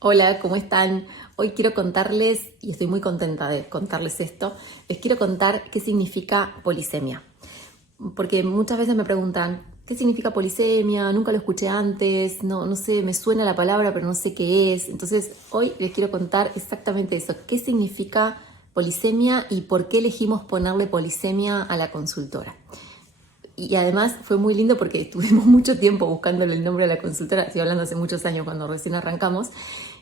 Hola, ¿cómo están? Hoy quiero contarles, y estoy muy contenta de contarles esto, les quiero contar qué significa polisemia. Porque muchas veces me preguntan, ¿qué significa polisemia? Nunca lo escuché antes, no sé, me suena la palabra, pero no sé qué es. Entonces, hoy les quiero contar exactamente eso, qué significa polisemia y por qué elegimos ponerle polisemia a la consultora. Y además fue muy lindo porque estuvimos mucho tiempo buscándole el nombre a la consultora, estoy hablando hace muchos años cuando recién arrancamos,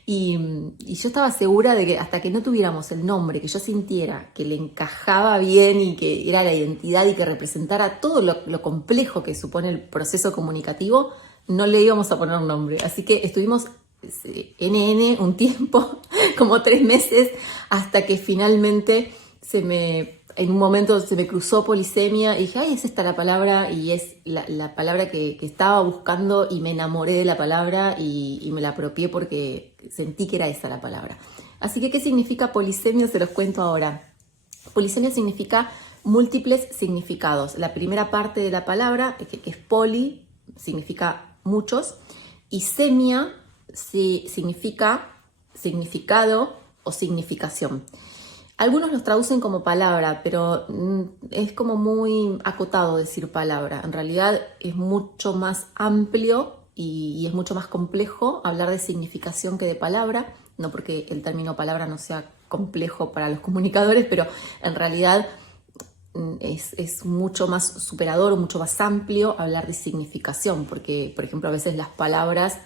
y yo estaba segura de que hasta que no tuviéramos el nombre, que yo sintiera que le encajaba bien y que era la identidad y que representara todo lo complejo que supone el proceso comunicativo, no le íbamos a poner nombre. Así que estuvimos un tiempo, como 3 meses, hasta que finalmente en un momento se me cruzó polisemia y dije, ay, es esta la palabra, y es la palabra que estaba buscando, y me enamoré de la palabra y me la apropié porque sentí que era esa la palabra. Así que, ¿qué significa polisemia? Se los cuento ahora. Polisemia significa múltiples significados. La primera parte de la palabra, que es poli, significa muchos, y semia significa significado o significación. Algunos los traducen como palabra, pero es como muy acotado decir palabra. En realidad es mucho más amplio y es mucho más complejo hablar de significación que de palabra. No porque el término palabra no sea complejo para los comunicadores, pero en realidad es mucho más superador o mucho más amplio hablar de significación, porque, por ejemplo, a veces las palabras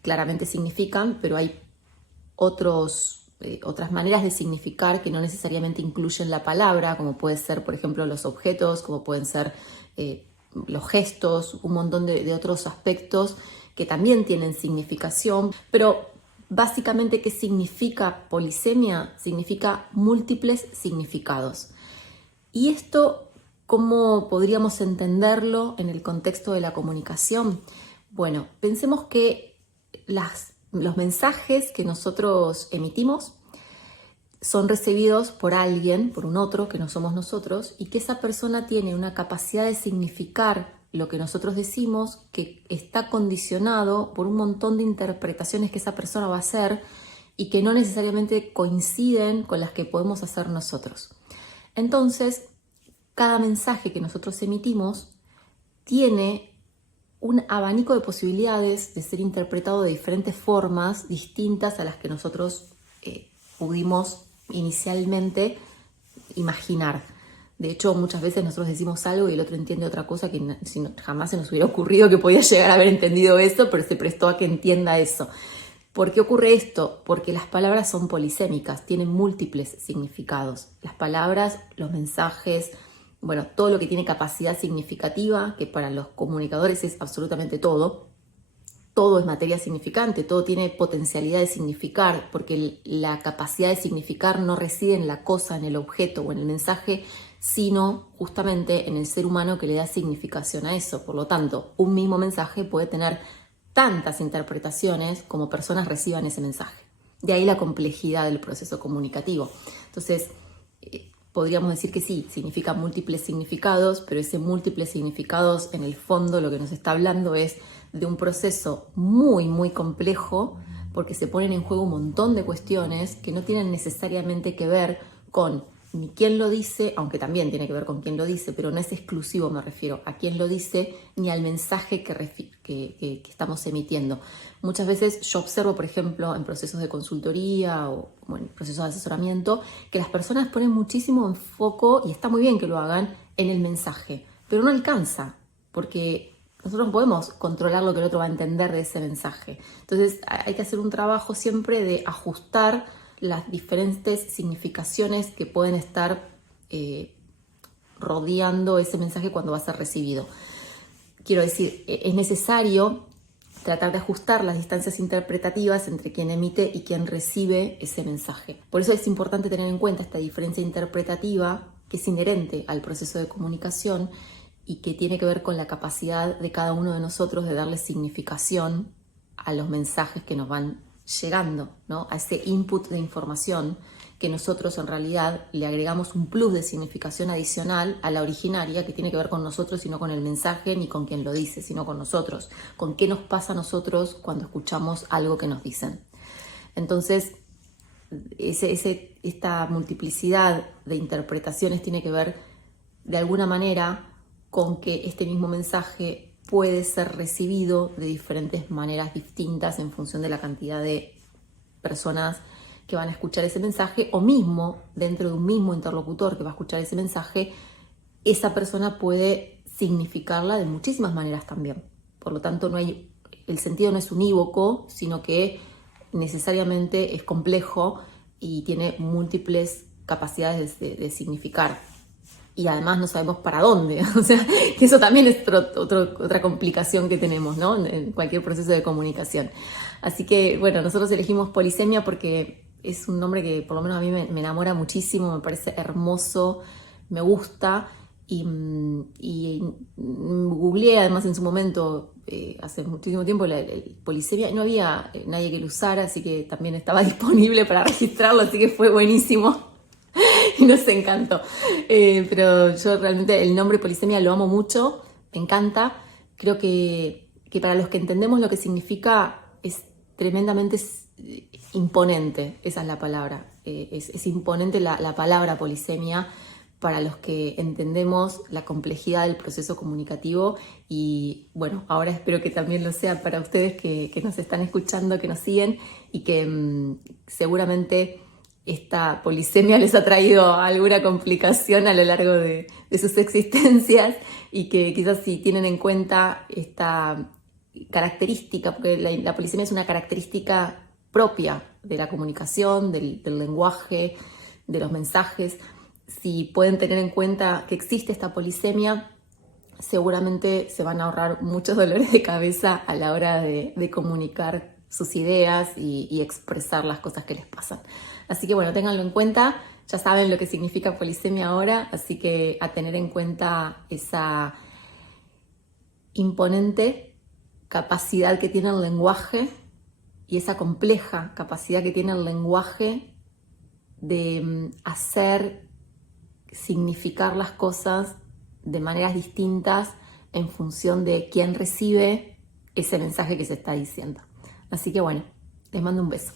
claramente significan, pero hay otras maneras de significar que no necesariamente incluyen la palabra, como puede ser, por ejemplo, los objetos, como pueden ser los gestos, un montón de otros aspectos que también tienen significación. Pero básicamente, ¿qué significa polisemia? Significa múltiples significados. ¿Y esto cómo podríamos entenderlo en el contexto de la comunicación? Bueno, pensemos que los mensajes que nosotros emitimos son recibidos por alguien, por un otro que no somos nosotros, y que esa persona tiene una capacidad de significar lo que nosotros decimos que está condicionado por un montón de interpretaciones que esa persona va a hacer y que no necesariamente coinciden con las que podemos hacer nosotros. Entonces, cada mensaje que nosotros emitimos tiene un abanico de posibilidades de ser interpretado de diferentes formas distintas a las que nosotros pudimos inicialmente imaginar. De hecho, muchas veces nosotros decimos algo y el otro entiende otra cosa que jamás se nos hubiera ocurrido que podía llegar a haber entendido eso, pero se prestó a que entienda eso. ¿Por qué ocurre esto? Porque las palabras son polisémicas, tienen múltiples significados. Las palabras, los mensajes, bueno, todo lo que tiene capacidad significativa, que para los comunicadores es absolutamente todo es materia significante, todo tiene potencialidad de significar, porque la capacidad de significar no reside en la cosa, en el objeto o en el mensaje, sino justamente en el ser humano que le da significación a eso. Por lo tanto, un mismo mensaje puede tener tantas interpretaciones como personas reciban ese mensaje. De ahí la complejidad del proceso comunicativo. Entonces, podríamos decir que sí, significa múltiples significados, pero ese múltiples significados en el fondo lo que nos está hablando es de un proceso muy, muy complejo, porque se ponen en juego un montón de cuestiones que no tienen necesariamente que ver con ni quién lo dice, aunque también tiene que ver con quién lo dice, pero no es exclusivo, me refiero a quién lo dice, ni al mensaje que estamos emitiendo. Muchas veces yo observo, por ejemplo, en procesos de consultoría o en procesos de asesoramiento, que las personas ponen muchísimo enfoque, y está muy bien que lo hagan, en el mensaje, pero no alcanza, porque nosotros no podemos controlar lo que el otro va a entender de ese mensaje. Entonces hay que hacer un trabajo siempre de ajustar las diferentes significaciones que pueden estar rodeando ese mensaje cuando va a ser recibido. Quiero decir, es necesario tratar de ajustar las distancias interpretativas entre quien emite y quien recibe ese mensaje. Por eso es importante tener en cuenta esta diferencia interpretativa que es inherente al proceso de comunicación y que tiene que ver con la capacidad de cada uno de nosotros de darle significación a los mensajes que nos van llegando, ¿no? A ese input de información que nosotros en realidad le agregamos un plus de significación adicional a la originaria, que tiene que ver con nosotros y no con el mensaje ni con quien lo dice, sino con nosotros, con qué nos pasa a nosotros cuando escuchamos algo que nos dicen. Entonces, esta multiplicidad de interpretaciones tiene que ver de alguna manera con que este mismo mensaje puede ser recibido de diferentes maneras distintas en función de la cantidad de personas que van a escuchar ese mensaje, o mismo dentro de un mismo interlocutor que va a escuchar ese mensaje, esa persona puede significarla de muchísimas maneras también. Por lo tanto, el sentido no es unívoco, sino que necesariamente es complejo y tiene múltiples capacidades de significar. Y además no sabemos para dónde, o sea, que eso también es otra complicación que tenemos, ¿no? En cualquier proceso de comunicación. Así que, bueno, nosotros elegimos polisemia porque es un nombre que por lo menos a mí me enamora muchísimo, me parece hermoso, me gusta, y googleé además en su momento, hace muchísimo tiempo, el polisemia, no había nadie que lo usara, así que también estaba disponible para registrarlo, así que fue buenísimo. Y nos encantó. Pero yo realmente el nombre polisemia lo amo mucho, me encanta. Creo que para los que entendemos lo que significa es tremendamente imponente, esa es la palabra. Es imponente la palabra polisemia para los que entendemos la complejidad del proceso comunicativo, y bueno, ahora espero que también lo sea para ustedes que nos están escuchando, que nos siguen, y que seguramente esta polisemia les ha traído alguna complicación a lo largo de sus existencias, y que quizás si tienen en cuenta esta característica, porque la polisemia es una característica propia de la comunicación, del lenguaje, de los mensajes, si pueden tener en cuenta que existe esta polisemia, seguramente se van a ahorrar muchos dolores de cabeza a la hora de comunicar sus ideas y expresar las cosas que les pasan. Así que bueno, ténganlo en cuenta, ya saben lo que significa polisemia ahora, así que a tener en cuenta esa imponente capacidad que tiene el lenguaje y esa compleja capacidad que tiene el lenguaje de hacer significar las cosas de maneras distintas en función de quién recibe ese mensaje que se está diciendo. Así que bueno, les mando un beso.